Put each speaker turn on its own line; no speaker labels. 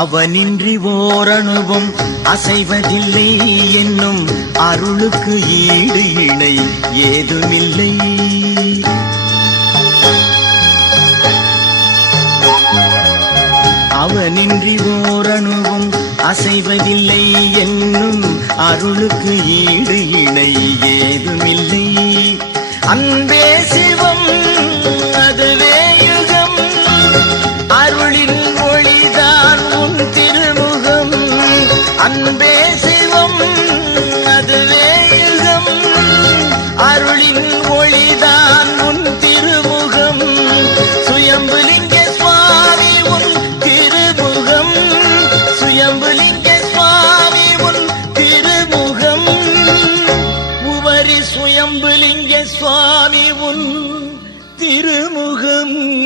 அவனின்றி ஓரணுவும் அசைவதில்லை என்னும் அருளுக்கு ஈடு இணை ஏதுமில்லை. அவனின்றி ஓரணுவும் அசைவதில்லை என்னும் அருளுக்கு ஈடு இணை ஏதுமில்லை. அன்பே தெய்வம் அதுவே இல்கம் அருளின் ஒளிதான் உன் திருமுகம். சுயம்பு லிங்க சுவாமி உன் திருமுகம். சுயம்பு லிங்க சுவாமி உன் திருமுகம். உவரி சுயம்பு சுவாமி உன் திருமுகம்.